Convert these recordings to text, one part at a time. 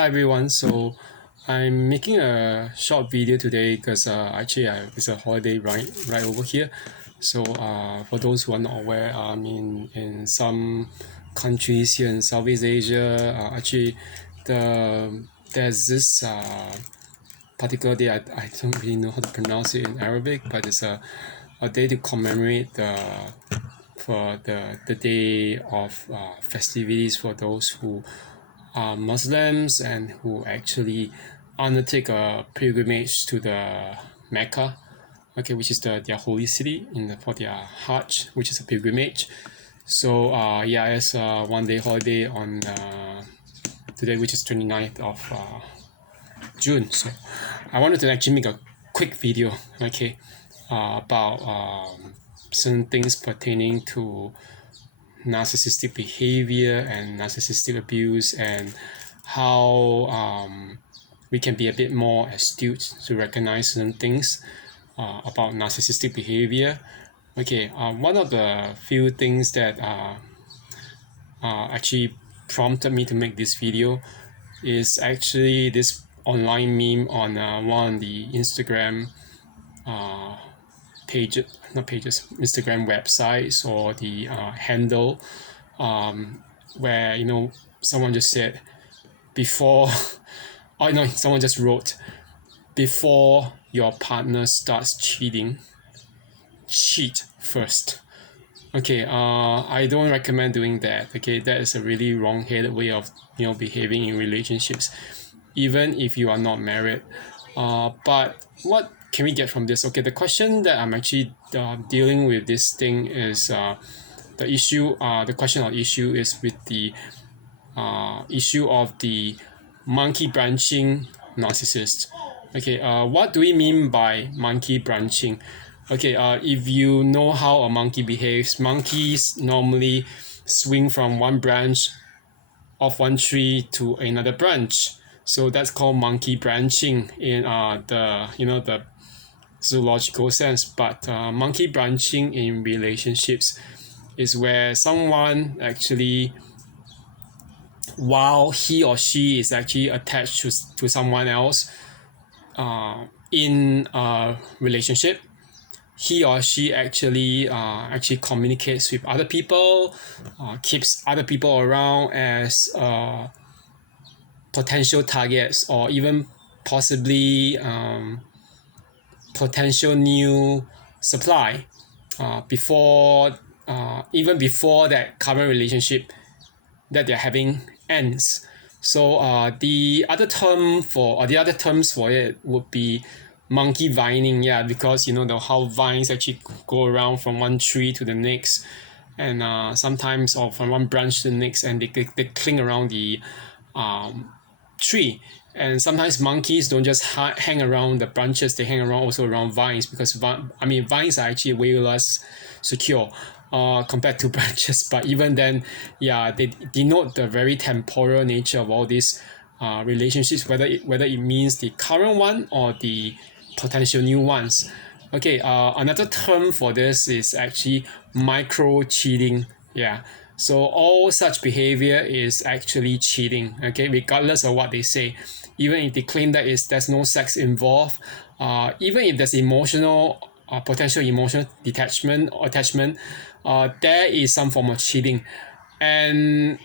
Hi everyone. So I'm making a short video today because it's a holiday right over here. So for those who are not aware, in some countries here in Southeast Asia, there's this particular day. I don't really know how to pronounce it in Arabic, but it's a day to commemorate the day of festivities for those who are Muslims and who actually undertake a pilgrimage to the Mecca, okay, which is their holy city for their Hajj, which is a pilgrimage. So it's a 1 day holiday on today, which is 29th of June. So I wanted to actually make a quick video, okay, about certain things pertaining to narcissistic behavior and narcissistic abuse, and how we can be a bit more astute to recognize certain things about narcissistic behavior. Okay, one of the few things that actually prompted me to make this video is actually this online meme on one of the Instagram Instagram websites, or the handle, where someone just said before oh no someone just wrote, before your partner starts cheating, cheat first. Okay, I don't recommend doing that. Okay, that is a really wrong-headed way of behaving in relationships, even if you are not married. But what can we get from this? Okay, the question that I'm actually dealing with this thing is the question or issue is with the issue of the monkey branching narcissist. Okay, what do we mean by monkey branching? Okay, if you know how a monkey behaves, monkeys normally swing from one branch of one tree to another branch. So that's called monkey branching in the zoological sense. But monkey branching in relationships is where someone actually, while he or she is actually attached to someone else in a relationship, he or she actually communicates with other people, keeps other people around as potential targets, or even possibly potential new supply even before that current relationship that they're having ends. So the other terms for it would be monkey vining, yeah, because how vines actually go around from one tree to the next, and sometimes, or from one branch to the next, and they cling around the tree. And sometimes monkeys don't just hang around the branches, they hang around also around vines, because vines are actually way less secure compared to branches. But even then, yeah, they denote the very temporal nature of all these relationships, whether it means the current one or the potential new ones. Okay, another term for this is actually micro cheating. Yeah, so all such behavior is actually cheating, okay, regardless of what they say. Even if they claim that there's no sex involved, even if there's potential emotional detachment or attachment, there is some form of cheating. And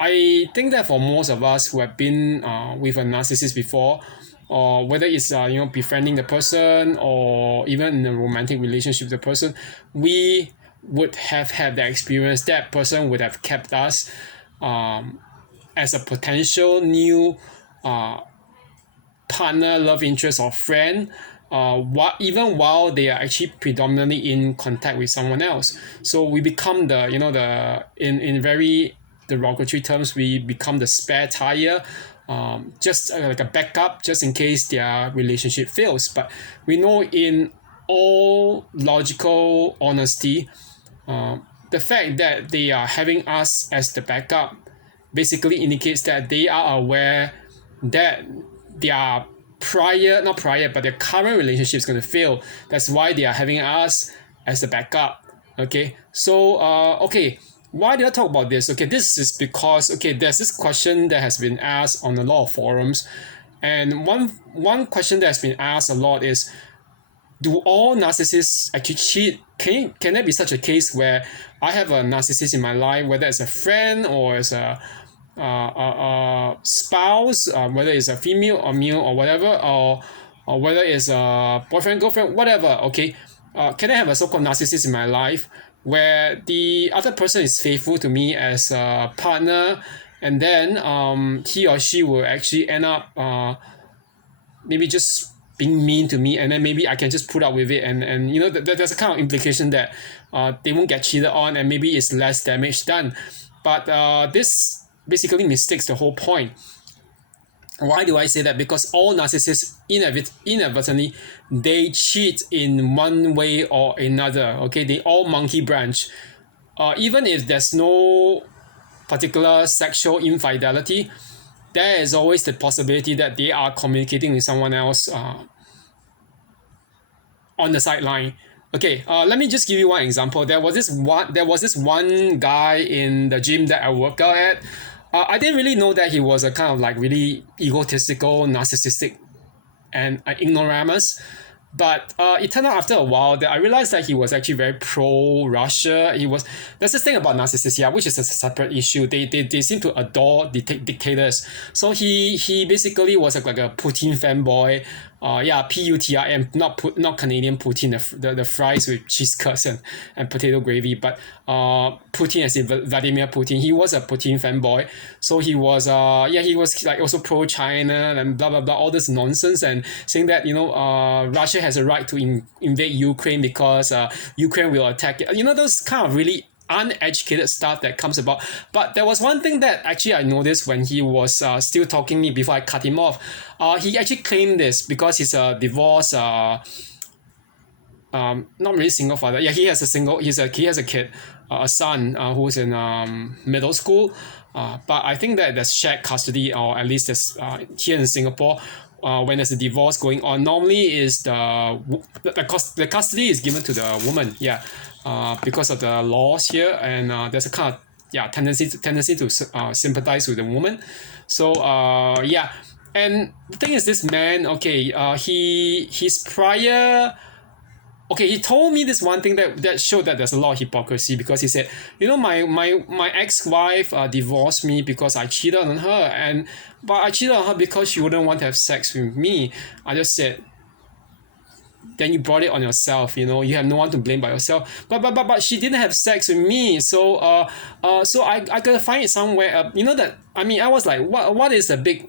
I think that for most of us who have been with a narcissist before, or whether it's befriending the person, or even in a romantic relationship with the person, we would have had that experience. That person would have kept us as a potential new partner, love interest, or friend, even while they are actually predominantly in contact with someone else. So we become in very derogatory terms, we become the spare tire, just like a backup, just in case their relationship fails. But we know, in all logical honesty, the fact that they are having us as the backup basically indicates that they are aware that their their current relationship is going to fail. That's why they are having us as the backup. Okay, so why did I talk about this? Okay, this is because, okay, there's this question that has been asked on a lot of forums, and one question that has been asked a lot is, do all narcissists actually cheat? Can there be such a case where I have a narcissist in my life, whether it's a friend or as a spouse, whether it's a female or male or whatever, or whether it's a boyfriend, girlfriend, whatever, okay? Can I have a so-called narcissist in my life where the other person is faithful to me as a partner, and then he or she will actually end up maybe just being mean to me, and then maybe I can just put up with it, and you know, there's a kind of implication that they won't get cheated on, and maybe it's less damage done. But this basically mistakes the whole point. Why do I say that? Because all narcissists inadvertently they cheat in one way or another. Okay, they all monkey branch. Even if there's no particular sexual infidelity, there is always the possibility that they are communicating with someone else on the sideline. Okay, let me just give you one example. There was this one guy in the gym that I work out at. I didn't really know that he was a kind of like really egotistical, narcissistic, and ignoramus. But it turned out after a while that I realized that he was actually very pro-Russia. There's this thing about narcissists, yeah, which is a separate issue. They seem to adore dictators. So he basically was like a Putin fanboy. Yeah, Putin, not Canadian Putin, the fries with cheese curds and potato gravy, but Putin as in Vladimir Putin. He was a Putin fanboy. So he was he was like also pro-China and blah blah blah, all this nonsense, and saying that, you know, Russia has a right to invade Ukraine because Ukraine will attack it. You know, those kind of really uneducated stuff that comes about. But there was one thing that actually I noticed when he was still talking to me before I cut him off. He actually claimed this because he's a divorced not really single father. Yeah, he has a kid, a son who's in middle school. But I think that there's shared custody, or at least there's here in Singapore. When there's a divorce going on, normally is the custody is given to the woman. Yeah, because of the laws here, and there's a kind of tendency to sympathize with the woman. So yeah, and the thing is, this man, okay, his prior. Okay, he told me this one thing that showed that there's a lot of hypocrisy, because he said, you know, my ex-wife divorced me because I cheated on her, but I cheated on her because she wouldn't want to have sex with me. I just said, then you brought it on yourself, you know, you have no one to blame but yourself. But she didn't have sex with me, so so I gotta find it somewhere. You know that, I mean, I was like, what is the big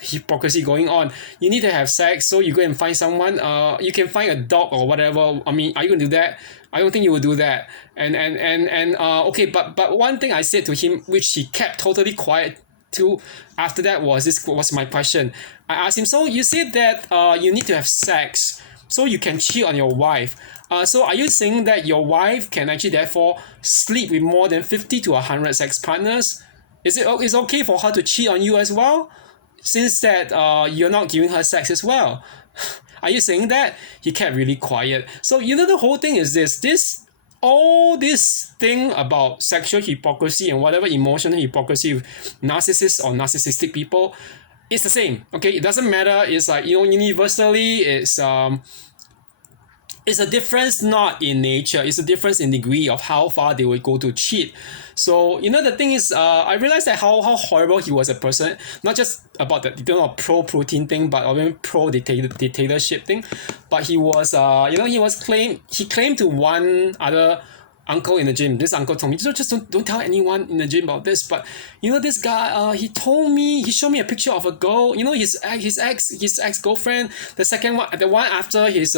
hypocrisy going on? You need to have sex, so you go and find someone. You can find a dog or whatever. I mean, are you gonna do that? I don't think you will do that. And okay, but one thing I said to him, which he kept totally quiet to after that, was my question. I asked him, so you said that you need to have sex so you can cheat on your wife. So are you saying that your wife can actually therefore sleep with more than 50 to 100 sex partners? Is okay for her to cheat on you as well, since that you're not giving her sex as well? Are you saying that? He kept really quiet. So you know, the whole thing is all this thing about sexual hypocrisy and whatever emotional hypocrisy with narcissists or narcissistic people, it's the same. Okay, it doesn't matter. It's like, you know, universally, it's a difference not in nature. It's a difference in degree of how far they will go to cheat. So, you know, the thing is, I realized that how horrible he was a person. Not just about the, you know, pro-protein thing, but even pro-dictatorship thing. But he was, you know, he claimed to one other uncle in the gym. This uncle told me, just don't tell anyone in the gym about this. But you know, this guy, he showed me a picture of a girl. You know, his ex-girlfriend. The one after his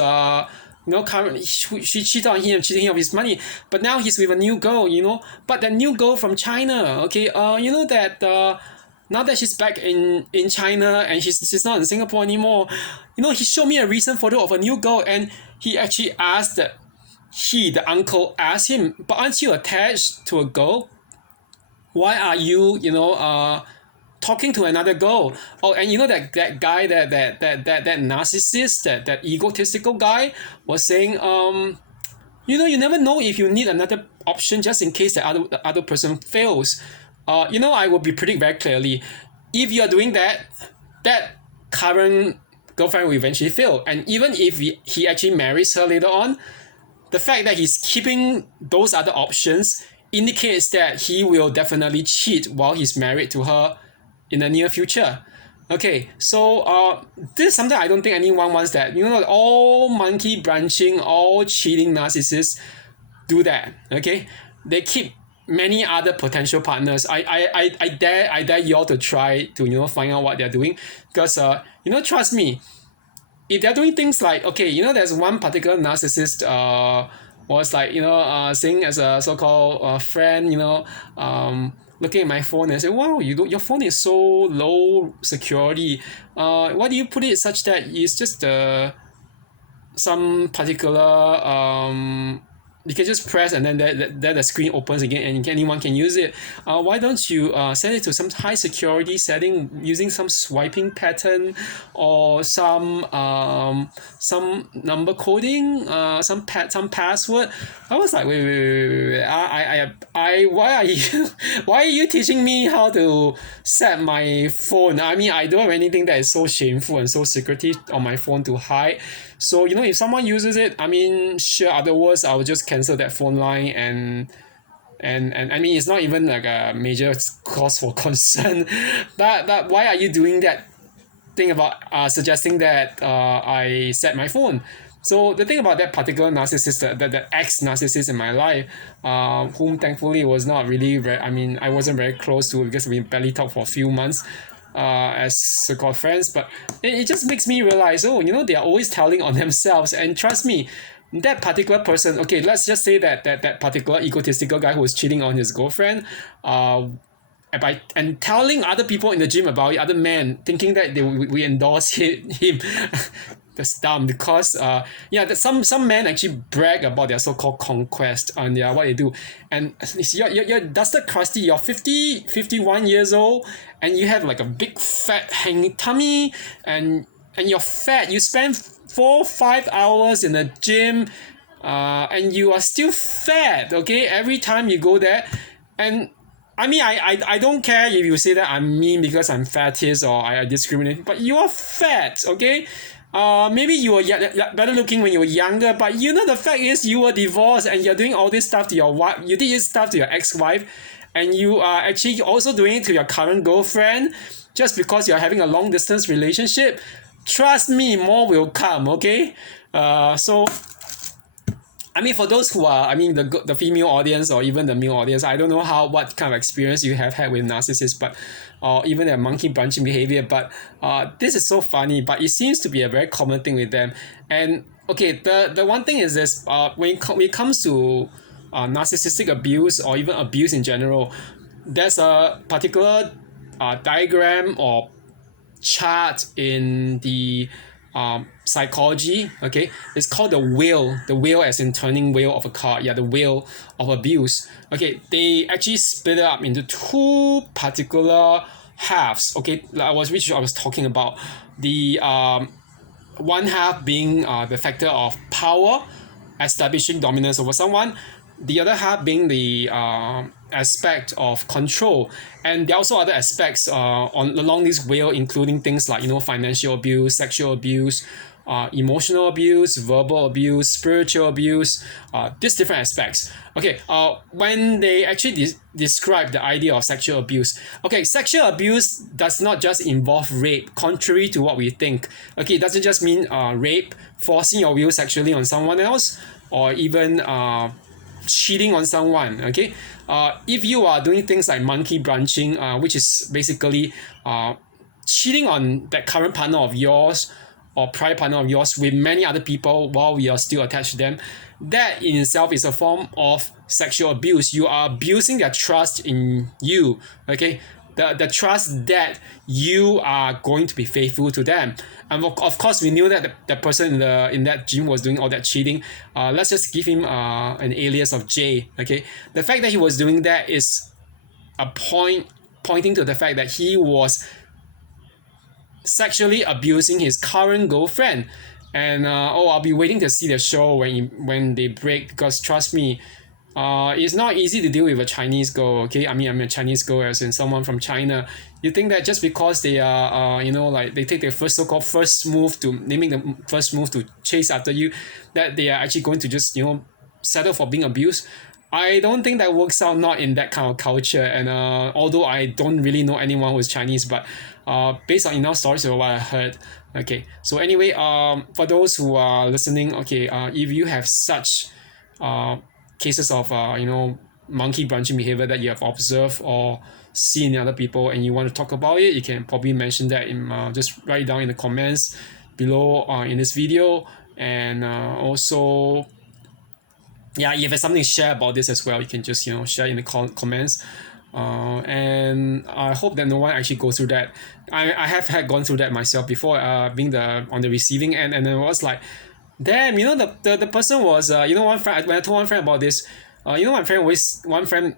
you know, currently she cheated on him, cheating him of his money. But now he's with a new girl, you know. But that new girl from China, okay, you know that now that she's back in China and she's not in Singapore anymore, you know, he showed me a recent photo of a new girl, and he actually asked that the uncle asked him, but aren't you attached to a girl? Why are you, you know, talking to another girl? Oh, and you know that guy, that narcissist, that egotistical guy was saying, you never know if you need another option just in case the other person fails. I will be predict very clearly. If you are doing that, that current girlfriend will eventually fail. And even if he actually marries her later on, the fact that he's keeping those other options indicates that he will definitely cheat while he's married to her in the near future. Okay, so this is something I don't think anyone wants that. All monkey branching, all cheating narcissists do that. Okay, they keep many other potential partners. I dare you all to try to find out what they're doing, because trust me, if they're doing things like, okay, there's one particular narcissist was like saying as a so-called friend, looking at my phone and say, wow, your phone is so low security. Why do you put it such that it's just some particular you can just press and then the screen opens again and anyone can use it. Why don't you set it to some high security setting using some swiping pattern or some number coding, some password? I was like, wait. Why are you teaching me how to set my phone? I mean, I don't have anything that is so shameful and so secretive on my phone to hide. So if someone uses it, I mean, sure, otherwise I will just cancel that phone line, and I mean, it's not even like a major cause for concern. But why are you doing that thing about suggesting that I set my phone? So the thing about that particular narcissist, the ex-narcissist in my life, whom thankfully was not really very, I mean, I wasn't very close to, because we barely talked for a few months as so-called friends, but it just makes me realize, they are always telling on themselves. And trust me, that particular person, okay, let's just say that particular egotistical guy who was cheating on his girlfriend, and telling other people in the gym about it, other men, thinking that we endorse him. That's dumb, because some men actually brag about their so-called conquest and what they do. And you're dusted crusty, you're 51 years old, and you have like a big fat hanging tummy, and you're fat. You spend 4-5 hours in the gym, and you are still fat, okay, every time you go there. And I mean, I don't care if you say that I'm mean because I'm fattest or I discriminate, but you are fat, okay? Maybe you were better looking when you were younger, but the fact is you were divorced and you're doing all this stuff to your wife. You did this stuff to your ex-wife, and you are actually also doing it to your current girlfriend just because you're having a long distance relationship. Trust me, more will come, okay? So I mean, for those who are, I mean, the female audience or even the male audience, I don't know what kind of experience you have had with narcissists, but or even their monkey branching behavior. But this is so funny, but it seems to be a very common thing with them. And okay, the one thing is this: when it comes to narcissistic abuse or even abuse in general, there's a particular diagram or chart in the psychology. Okay, it's called the wheel as in turning wheel of a car. The wheel of abuse. Okay, they actually split it up into two particular halves. Okay, which I was talking about. The one half being the factor of power, establishing dominance over someone. The other half being the aspect of control. And there are also other aspects along this wheel, including things like financial abuse, sexual abuse, emotional abuse, verbal abuse, spiritual abuse, these different aspects. Okay, when they actually describe the idea of sexual abuse, okay, sexual abuse does not just involve rape, contrary to what we think. Okay, it doesn't just mean rape, forcing your will sexually on someone else, or even cheating on someone. Okay, if you are doing things like monkey branching, which is basically cheating on that current partner of yours or prior partner of yours with many other people while you are still attached to them, that in itself is a form of sexual abuse. You are abusing their trust in you. Okay, the trust that you are going to be faithful to them. And of course, we knew that the person in that gym was doing all that cheating. Let's just give him an alias of J. Okay, the fact that he was doing that is a pointing to the fact that he was sexually abusing his current girlfriend. And oh, I'll be waiting to see the show when they break, because trust me, it's not easy to deal with a Chinese girl. Okay, I mean, I'm a Chinese girl, as in someone from China. You think that just because they are, like they take their first so-called first move to naming the first move to chase after you, that they are actually going to just settle for being abused? I don't think that works out, not in that kind of culture. And although I don't really know anyone who's Chinese, but based on enough stories of what I heard. Okay, so anyway, for those who are listening, okay, if you have such uh cases of monkey branching behavior that you have observed or seen in other people, and you want to talk about it, you can probably mention that in just write it down in the comments below in this video. And also, yeah, if there's something to share about this as well, you can just share in the comments. And I hope that no one actually goes through that. I have had gone through that myself before, being on the receiving end, and it was like, damn, the person was one friend, when I told one friend about this, my friend always one friend,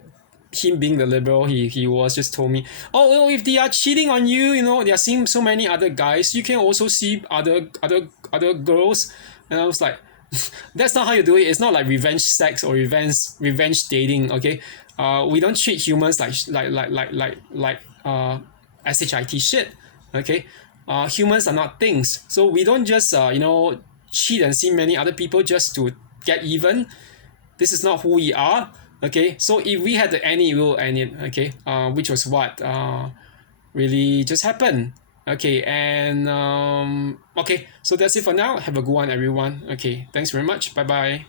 him being the liberal, he was just told me, oh, if they are cheating on you, they are seeing so many other guys, you can also see other girls. And I was like, that's not how you do it. It's not like revenge sex or revenge dating. Okay, we don't treat humans like shit shit. Okay, humans are not things, so we don't just cheat and see many other people just to get even. This is not who we are. Okay, so if we had the any, we will end it. Okay, which was what really just happened. Okay, and okay, so that's it for now. Have a good one, everyone. Okay, thanks very much. Bye bye.